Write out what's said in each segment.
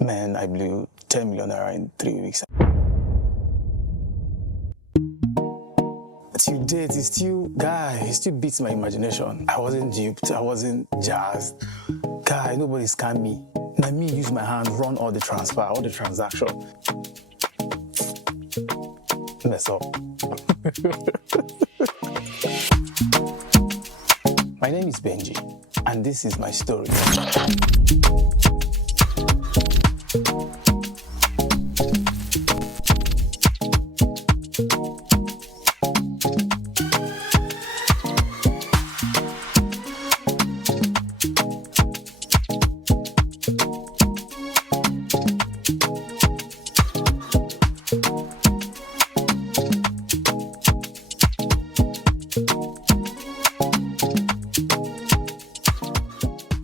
Man, I blew 10 million naira in 3 weeks. Till date, it still beats my imagination. I wasn't duped, I wasn't jazzed. Guy, nobody scammed me. Now me use my hand, run all the transfer, all the transaction. Mess up. My name is Benji, and this is my story.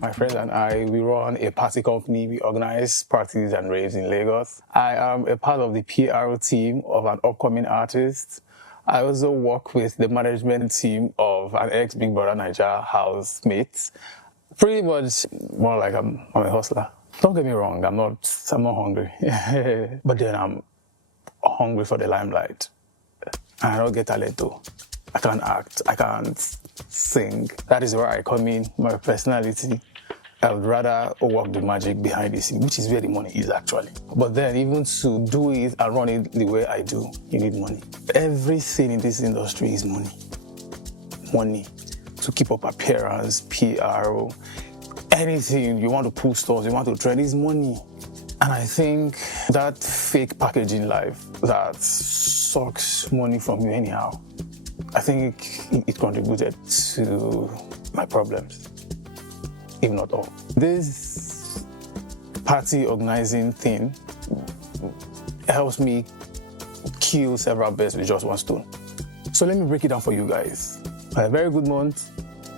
My friends and I, we run a party company. We organize parties and raves in Lagos. I am a part of the PR team of an upcoming artist. I also work with the management team of an ex-Big Brother Naija housemate. Pretty much more like I'm a hustler. Don't get me wrong, I'm not hungry. But then I'm hungry for the limelight. And I don't get talent too. I can't act, I can't sing. That is where I come in, my personality. I would rather work the magic behind the scene, which is where the money is actually. But then even to do it and run it the way I do, you need money. Everything in this industry is money. Money. To keep up appearance, PR, anything, you want to pull stores, you want to trend, is money. And I think that fake packaging life that sucks money from you anyhow, I think it contributed to my problems, if not all. This party organizing thing helps me kill several birds with just one stone. So let me break it down for you guys. A very good month,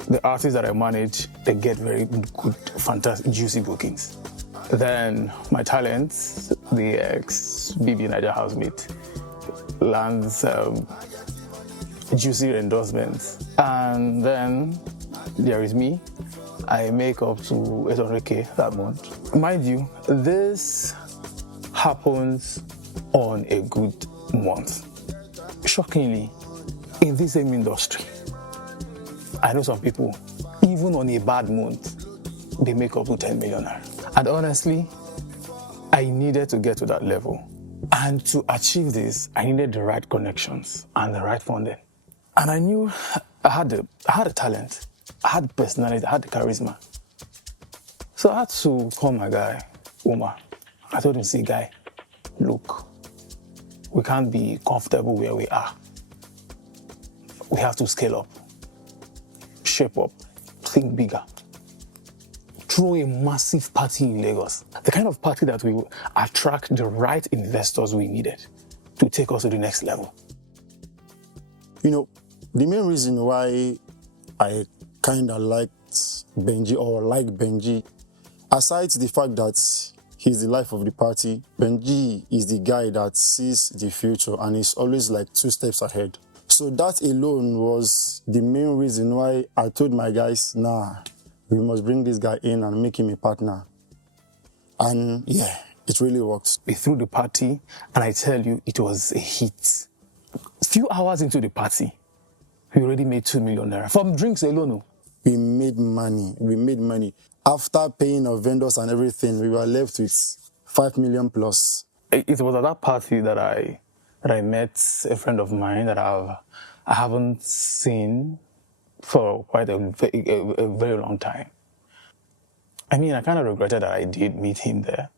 the artists that I manage, they get very good, fantastic, juicy bookings. Then my talent, the ex-BB Naija housemate, lands juicy endorsements. And then there is me. I make up to 800K that month. Mind you, this happens on a good month. Shockingly, in this same industry, I know some people, even on a bad month, they make up to 10 million. And honestly, I needed to get to that level. And to achieve this, I needed the right connections and the right funding. And I knew I had a talent, I had personality, I had the charisma. So I had to call my guy, Uma. I told him, see, guy, look, we can't be comfortable where we are. We have to scale up, shape up, think bigger. Throw a massive party in Lagos. The kind of party that will attract the right investors we needed to take us to the next level. You know, the main reason why I kind of liked Benji or like Benji, aside the fact that he's the life of the party, Benji is the guy that sees the future and is always like 2 steps ahead. So that alone was the main reason why I told my guys, nah, we must bring this guy in and make him a partner. And yeah, it really worked. We threw the party, and I tell you, it was a hit. A few hours into the party, we already made 2 million naira from drinks alone. We made money. After paying our vendors and everything, we were left with 5 million plus. It was at that party that I met a friend of mine that I haven't seen for quite a very long time. I mean, I kind of regretted that I did meet him there,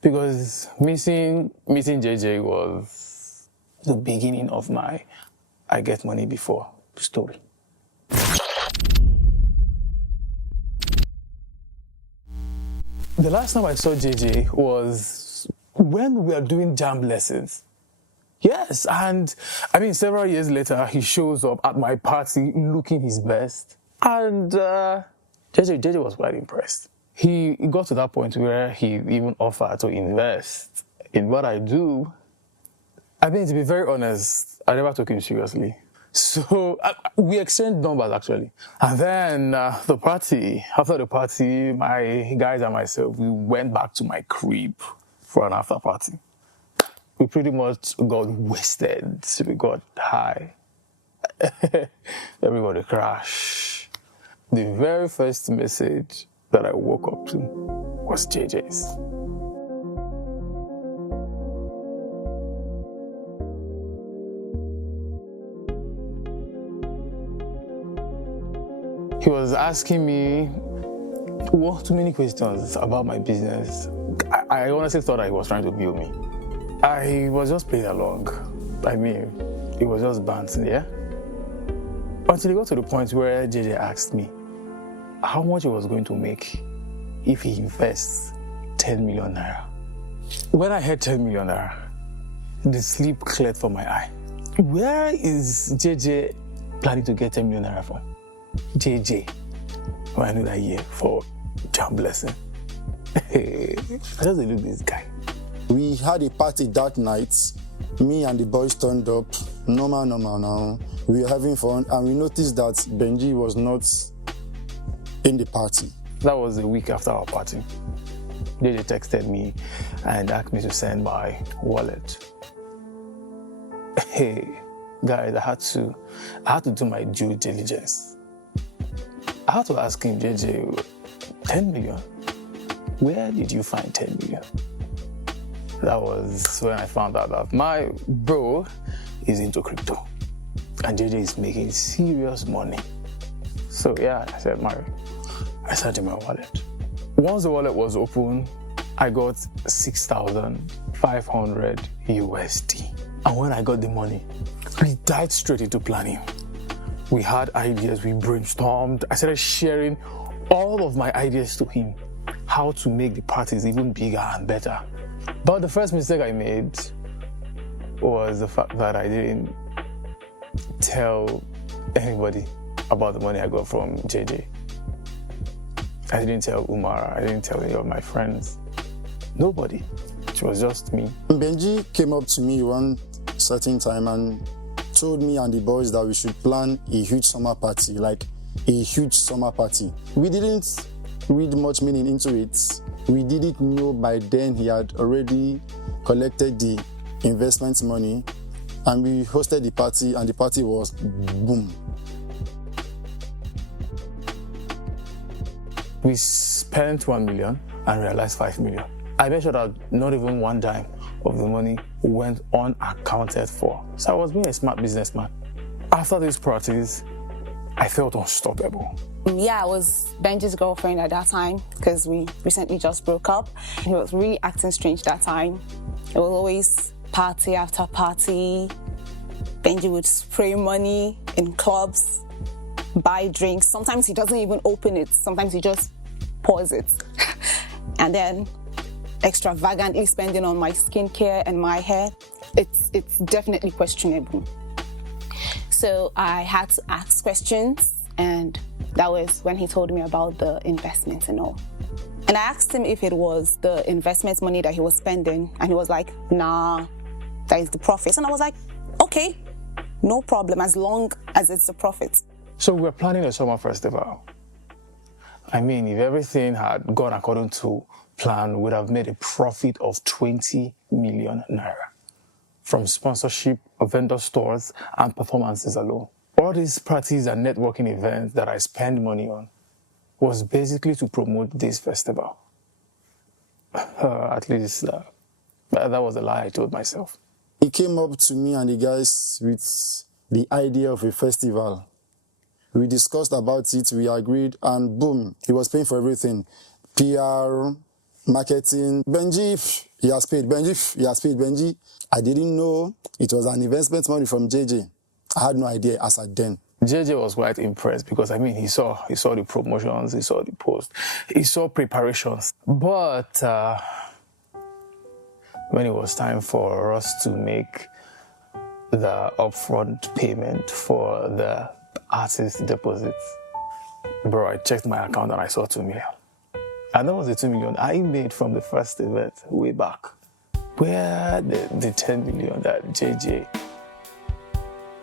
because meeting JJ was the beginning of my I get money before story. The last time I saw JJ was when we were doing jam lessons. Yes, and I mean, several years later, he shows up at my party looking his best. And JJ was quite impressed. He got to that point where he even offered to invest in what I do. I mean, to be very honest, I never took him seriously. So we exchanged numbers actually. And then after the party, my guys and myself, we went back to my crib for an after party. We pretty much got wasted. We got high. Everybody crashed. The very first message that I woke up to was JJ's. He was asking me too many questions about my business. I honestly thought that he was trying to build me. I was just playing along. I mean, it was just bouncing, yeah? Until it got to the point where JJ asked me how much he was going to make if he invests 10 million naira. When I heard 10 million naira, the sleep cleared from my eye. Where is JJ planning to get 10 million naira from? JJ, I knew that year for Jam Blessing. I just look at this guy. We had a party that night. Me and the boys turned up. Normal now. We were having fun, and we noticed that Benji was not in the party. That was a week after our party. JJ texted me and asked me to send my wallet. Hey, guys, I had to do my due diligence. I had to ask him, JJ, 10 million? Where did you find 10 million? That was when I found out that my bro is into crypto and JJ is making serious money. So yeah, I sent him my wallet. Once the wallet was open, I got 6,500 USD. And when I got the money, we dived straight into planning. We had ideas, we brainstormed. I started sharing all of my ideas to him, how to make the parties even bigger and better. But the first mistake I made was the fact that I didn't tell anybody about the money I got from JJ. I didn't tell Umar, I didn't tell any of my friends. Nobody. It was just me. Benji came up to me one certain time and told me and the boys that we should plan a huge summer party, like a huge summer party. We didn't read much meaning into it. We didn't know by then he had already collected the investment money, and we hosted the party, and the party was boom. We spent 1 million and realized 5 million. I made sure that not even one dime of the money went unaccounted for. So I was being a smart businessman. After these parties, I felt unstoppable. Yeah, I was Benji's girlfriend at that time because we recently just broke up. He was really acting strange that time. It was always party after party. Benji would spray money in clubs, buy drinks. Sometimes he doesn't even open it. Sometimes he just pours it. And then extravagantly spending on my skincare and my hair. It's definitely questionable. So I had to ask questions, and that was when he told me about the investments and all. And I asked him if it was the investment money that he was spending, and he was like, nah, that is the profits. And I was like, okay, no problem, as long as it's the profits. So we're planning a summer festival. I mean, if everything had gone according to plan, we would have made a profit of 20 million naira from sponsorship of vendor stores and performances alone. All these parties and networking events that I spend money on was basically to promote this festival. At least that was a lie I told myself. He came up to me and the guys with the idea of a festival. We discussed about it, we agreed, and boom, he was paying for everything. PR, marketing. Benji, he has paid. Benji, he has paid. Benji. I didn't know it was an investment money from JJ. I had no idea as at then. JJ was quite impressed because, I mean, he saw the promotions, he saw the post, he saw preparations. But when it was time for us to make the upfront payment for the artist deposits, bro, I checked my account and I saw 2 million. And that was the 2 million I made from the first event way back. Where the 10 million that JJ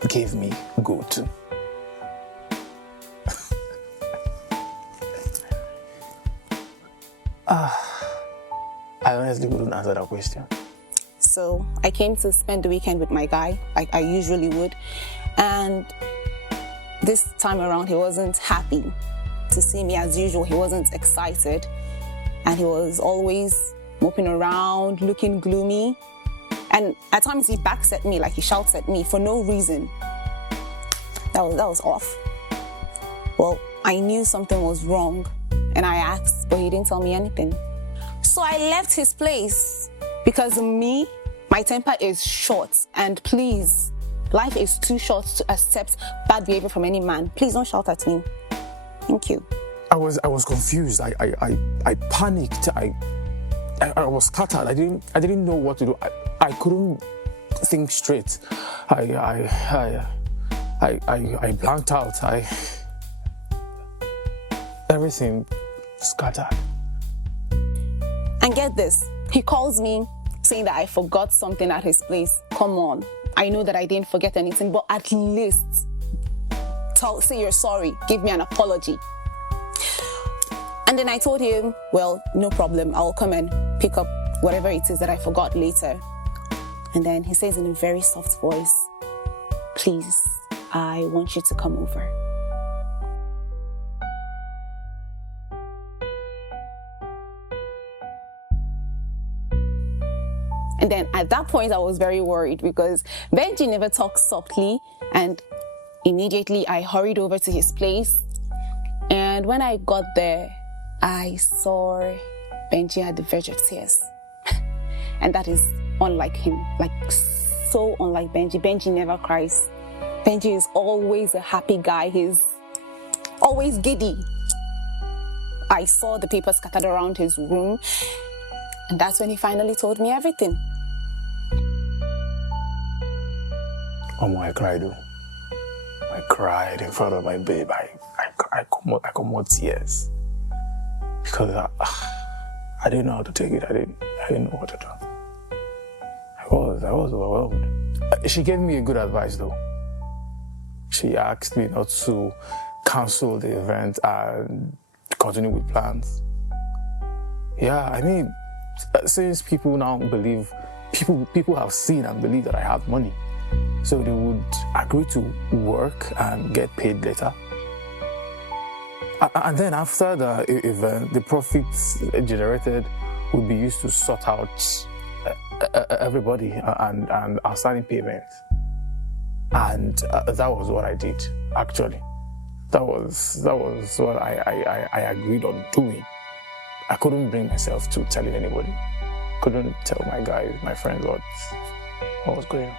gave me goat. I honestly wouldn't answer that question. So I came to spend the weekend with my guy, like I usually would. And this time around, he wasn't happy to see me as usual. He wasn't excited. And he was always moping around, looking gloomy. And at times he backs at me, like he shouts at me for no reason. That was off. Well, I knew something was wrong and I asked, but he didn't tell me anything. So I left his place because me, my temper is short. And please, life is too short to accept bad behavior from any man. Please don't shout at me. Thank you. I was confused. I panicked. I was scattered. I didn't know what to do. I couldn't think straight. I blanked out. Everything scattered. And get this, he calls me saying that I forgot something at his place. Come on, I know that I didn't forget anything, but at least say you're sorry, give me an apology. And then I told him, well, no problem, I'll come and pick up whatever it is that I forgot later. And then he says in a very soft voice, please, I want you to come over. And then at that point, I was very worried because Benji never talks softly. And immediately I hurried over to his place. And when I got there, I saw Benji at the verge of tears. And that is unlike him, like so unlike Benji. Benji never cries. Benji is always a happy guy. He's always giddy. I saw the papers scattered around his room. And that's when he finally told me everything. I cried though. I cried in front of my babe. I come out tears. Because I didn't know how to take it. I didn't know what to do. I was overwhelmed. She gave me a good advice though. She asked me not to cancel the event and continue with plans. Yeah, I mean, since people now believe, people have seen and believe that I have money. So they would agree to work and get paid later. And then after the event, the profits generated would be used to sort out everybody and outstanding payments. And that was what I did, actually. That was what I agreed on doing. I couldn't bring myself to telling anybody. Couldn't tell my guys, my friends what was going on.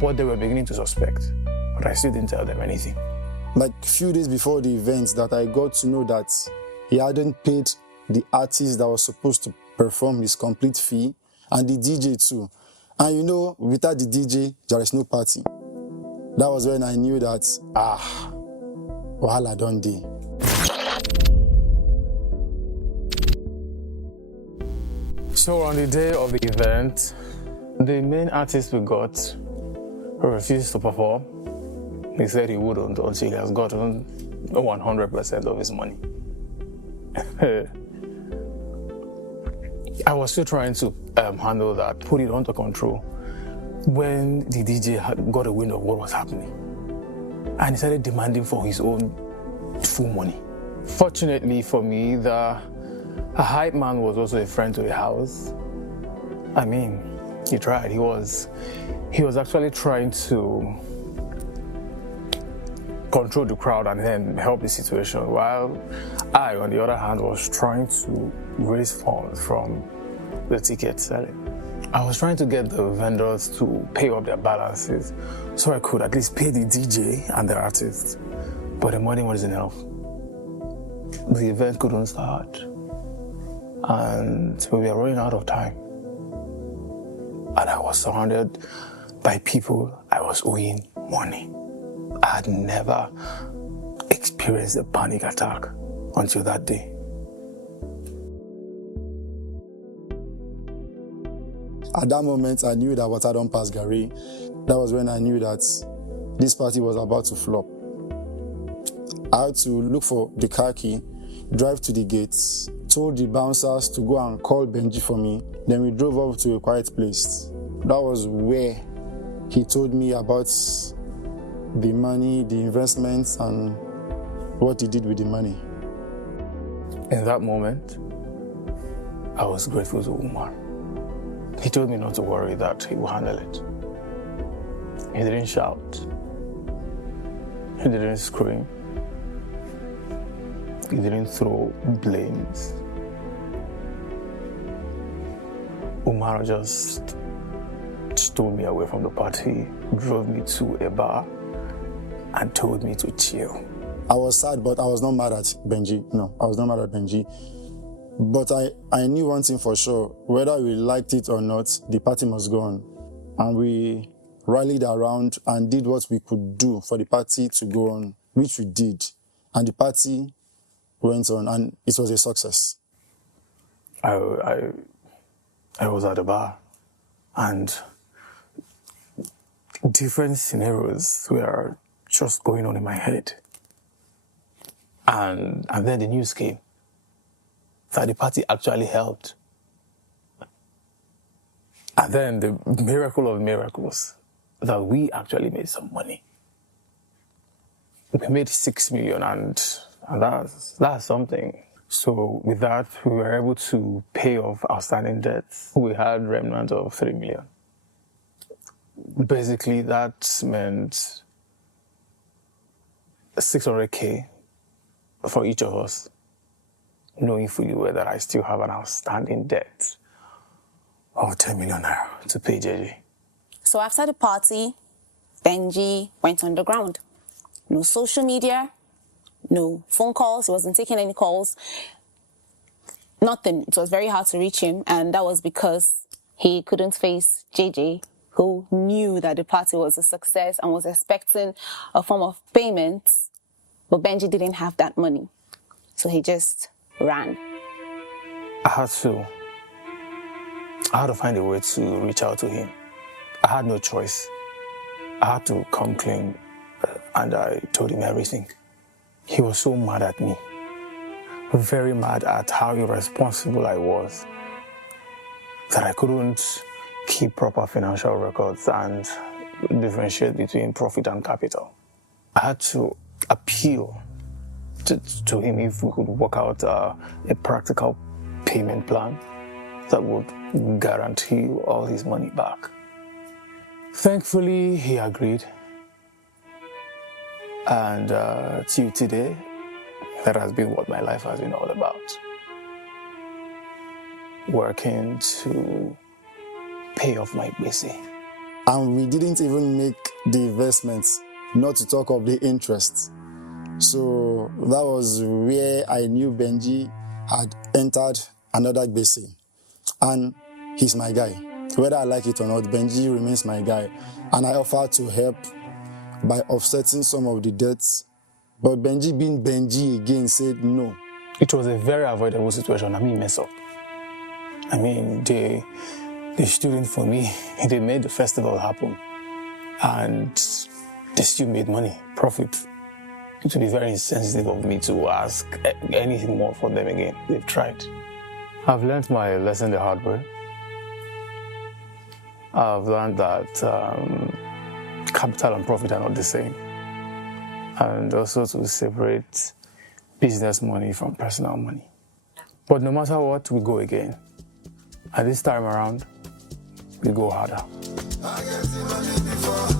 But they were beginning to suspect, but I still didn't tell them anything. Like a few days before the event that I got to know that he hadn't paid the artist that was supposed to perform his complete fee and the DJ too. And you know, without the DJ, there is no party. That was when I knew that, wahala don dey. So on the day of the event, the main artist we got refused to perform. He said he wouldn't until he has gotten 100% of his money. I was still trying to handle that, put it under control, when the DJ had got a wind of what was happening. And he started demanding for his own full money. Fortunately for me, a hype man was also a friend to the house. I mean, he tried. He was actually trying to control the crowd and then help the situation, while I, on the other hand, was trying to raise funds from the ticket selling. I was trying to get the vendors to pay up their balances so I could at least pay the DJ and the artist, but the money wasn't enough. The event couldn't start and we were running out of time. And I was surrounded by people I was owing money. I had never experienced a panic attack until that day. At that moment, I knew that water don't pass Gary. That was when I knew that this party was about to flop. I had to look for the car key, drive to the gates, told the bouncers to go and call Benji for me. Then we drove up to a quiet place. That was where he told me about the money, the investments, and what he did with the money. In that moment, I was grateful to Umar. He told me not to worry, that he will handle it. He didn't shout. He didn't scream. He didn't throw blames. Umar just stole me away from the party, drove me to a bar, and told me to chill. I was sad, but I was not mad at Benji. No, I was not mad at Benji. But I knew one thing for sure. Whether we liked it or not, the party must go on. And we rallied around and did what we could do for the party to go on, which we did. And the party went on, and it was a success. I was at the bar, and different scenarios were just going on in my head. And then the news came that the party actually helped. And then the miracle of miracles, that we actually made some money. We made 6 million, and that's something. So with that, we were able to pay off outstanding debts. We had remnant of 3 million. Basically, that meant 600K for each of us, knowing fully well that I still have an outstanding debt of 10 million naira to pay JJ. So after the party, Benji went underground. No social media, no phone calls. He wasn't taking any calls. Nothing. It was very hard to reach him, and that was because he couldn't face JJ, who knew that the party was a success and was expecting a form of payment, but Benji didn't have that money. So he just ran. I had to find a way to reach out to him. I had no choice. I had to come clean, and I told him everything. He was so mad at me, very mad at how irresponsible I was, that I couldn't keep proper financial records and differentiate between profit and capital. I had to appeal to him if we could work out a practical payment plan that would guarantee all his money back. Thankfully, he agreed. And till today, that has been what my life has been all about. Working to pay off my gbese. And we didn't even make the investments, not to talk of the interest. So that was where I knew Benji had entered another gbese. And he's my guy. Whether I like it or not, Benji remains my guy. And I offered to help by offsetting some of the debts. But Benji, being Benji again, said no. It was a very avoidable situation. I mean, mess up. I mean, they stood in for me. They made the festival happen. And they still made money, profit. It would be very insensitive of me to ask anything more from them again. They've tried. I've learned my lesson the hard way. I've learned that capital and profit are not the same. And also to separate business money from personal money. But no matter what, we go again. And this time around, we go harder. I get the money before.